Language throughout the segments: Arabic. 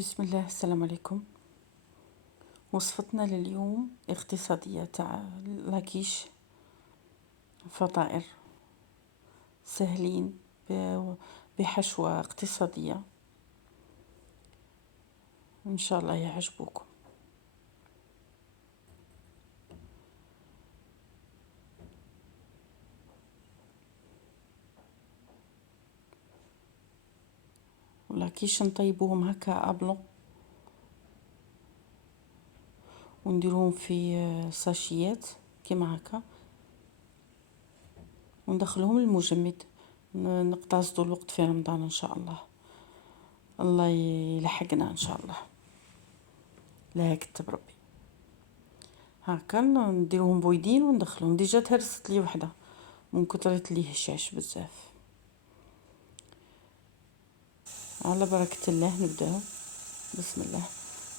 بسم الله، السلام عليكم. وصفتنا لليوم اقتصادية تاع لاكيش، فطائر سهلين بحشوة اقتصادية، ان شاء الله يعجبوكم. ولاكيش نطيبوهم هكا ابلون ونديروهم في ساشيات كيما هكا وندخلهم المجمد. نقتصدوا الوقت في رمضان ان شاء الله. الله يلحقنا ان شاء الله، لا يكتب ربي. هكا نديروهم بويدين وندخلهم. ديجا تهرست لي وحده من كثرة لي هشاش بزاف. على بركة الله نبداو. بسم الله.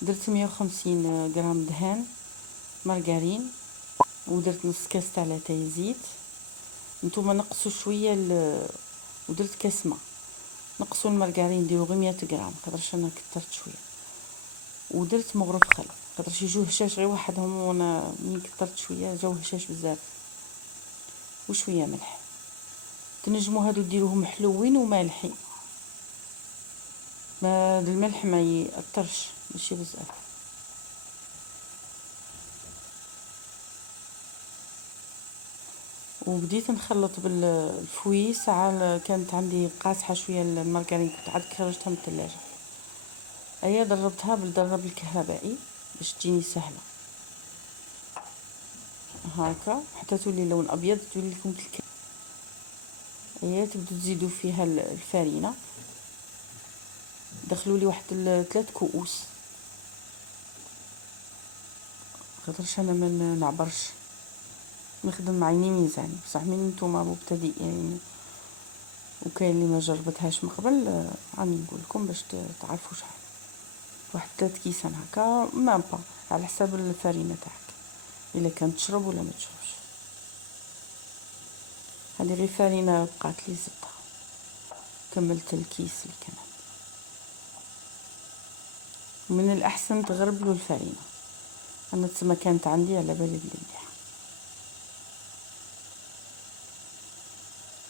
درت 150 غرام دهان مارغرين، ودرت نص كاس تاع لاتاي زيت. نتوما نقصوا شويه ودرت كاس ماء. نقصوا المارغرين ديروا غير 100 غرام خاطرش انا كثرت شويه. ودرت مغرف خل خاطرش يجوه هشاش غير وحدهم، وانا من كثرت شويه جاو هشاش بزاف. وشويه ملح. تنجموا هادو ديروهم حلوين ومالحين، ما الملح ما ياثرش ماشي بزاف. وبديت نخلط بالفوي. ساعه كانت عندي قاصحه شويه المارغرين، كنت عاد خرجتها من الثلاجه. ايا دربتها بالدرب الكهربائي باش تجيني سهله هكا حتى تولي لون ابيض، تولي لكم ايا تبدو تزيدوا فيها الفرينه. دخلوا لي واحد 3 كؤوس خاطرش انا ما نعبرش نخدم مع عيني ميزاني. بصح من نتوما مبتدئين يعني وكاين اللي ما جربتهاش من قبل، راني نقول لكم باش تعرفوا شحال. واحد 3 كيسان هكا مام با، على حساب الفرينه تاعك الا كانت تشرب ولا ما تشربش. هذه غير فرينه بقات لي زبطه، كملت الكيس اللي كان. من الاحسن تغربلوا الفرينه. انا تما كانت عندي على بالي بلي مليحه،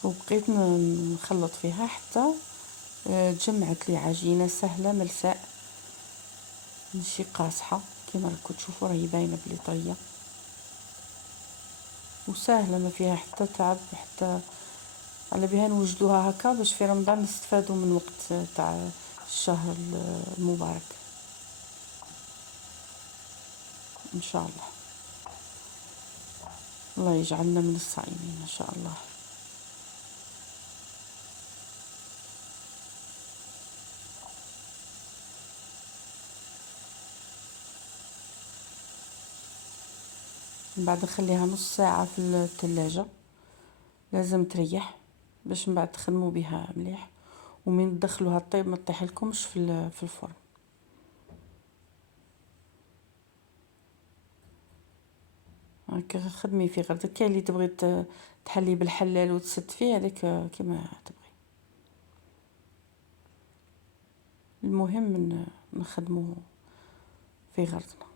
وبقيت نخلط فيها حتى تجمعت لي عجينه سهله ملساء، ماشي قاصحه كما راكم تشوفوا. راهي باينه بلي طريه وسهله، ما فيها حتى تعب. حتى على بها نوجدوها هكا باش في رمضان نستفادوا من وقت تاع الشهر المبارك ان شاء الله. الله يجعلنا من الصائمين ان شاء الله. من بعد نخليها نص ساعه في الثلاجه، لازم تريح باش من بعد تخدموا بها مليح. ومن تدخلوها طيب ما تطيح لكمش في الفرن. هكا خدمي فيه غير كاين اللي تبغي تحلي بالحلال وتسد فيه، هذاك كما تبغي. المهم نخدموا في غرضنا.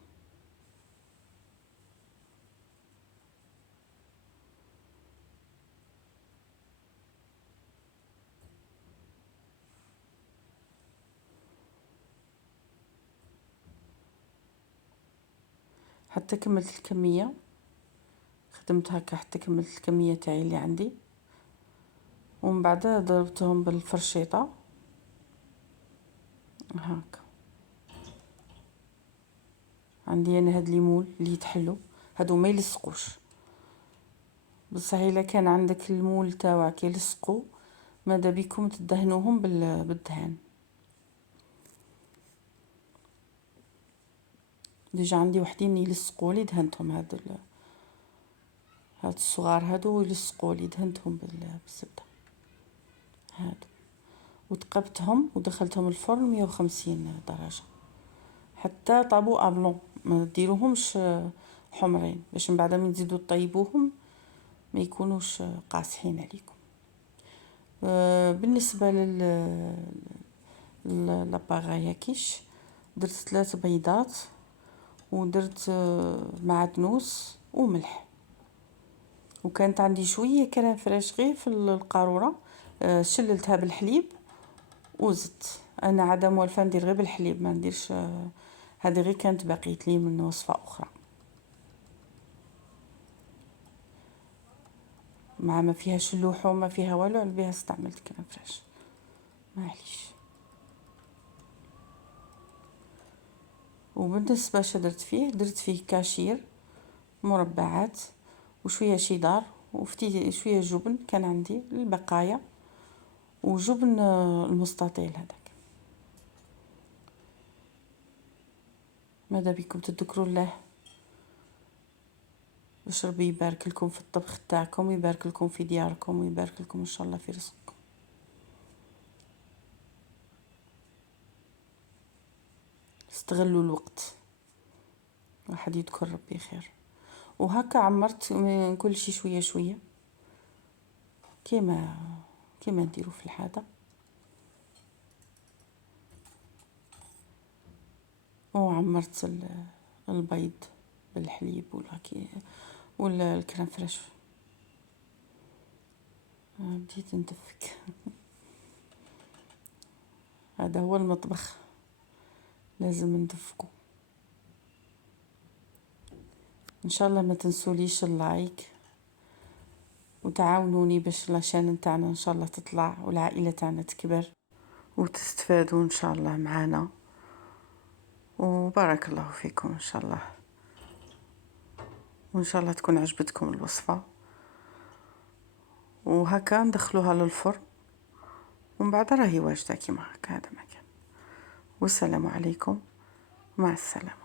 حتى كملت الكميه، خدمت هكا حتى كملت الكميه تاعي اللي عندي. ومن بعد ضربتهم بالفرشيطه هكا. عندي انا هاد ليمول اللي يتحلو، هادو ما يلصقوش. بصح الا كان عندك المول تاعك يلصقوا، ماذا بكم تدهنوهم بالدهان. ديجا عندي وحدين يلصقوا لي، دهنتهم هاد الصغار هادو يلصقوا لي، دهنتهم بالزبده هادو. وتقبتهم ودخلتهم الفرن 150 درجه حتى طابوا ابلون. ما ديروهمش حمرين باش من بعد من تزيدوا طيبوهم ما يكونوش قاصحين عليكم. بالنسبه لاباغايا كيش درت 3 بيضات ودرت معدنوس وملح، وكانت عندي شويه كريم فريش غير في القاروره، شللتها بالحليب وزدت. انا عاده موالفه ندير غير بالحليب، ما نديرش هذه غير كانت بقيت لي من وصفه اخرى، مع ما فيها شلوح وما فيها والو، على بها استعملت كريم فريش معليش. وبالنسبه اش درت فيه، درت فيه كاشير مربعات وشويه شيدار وفتي شويه جبن كان عندي البقايا، وجبن المستطيل هذاك. ماذا بكم تذكروا الله باش ربي يبارك لكم في الطبخ تاعكم، ويبارك لكم في دياركم، ويبارك لكم ان شاء الله في رزقكم. استغلوا الوقت، واحد يذكر ربي خير. وهكا عمرت من كل شيء شويه شويه كيما نديروا في العاده. وعمرت البيض بالحليب ولا الكريم فريش. بديت ندفك هذا هو المطبخ، لازم ندفكو. ان شاء الله ما تنسوليش اللايك، وتعاونوني باش لاشين نتاعنا ان شاء الله تطلع والعائله تاعنا تكبر وتستفادوا ان شاء الله معنا. وبارك الله فيكم ان شاء الله، وان شاء الله تكون عجبتكم الوصفه. وهكا ندخلوها للفرن، ومن بعد راهي واجده كيما هكا. هذا ما كان. والسلام عليكم، مع السلامه.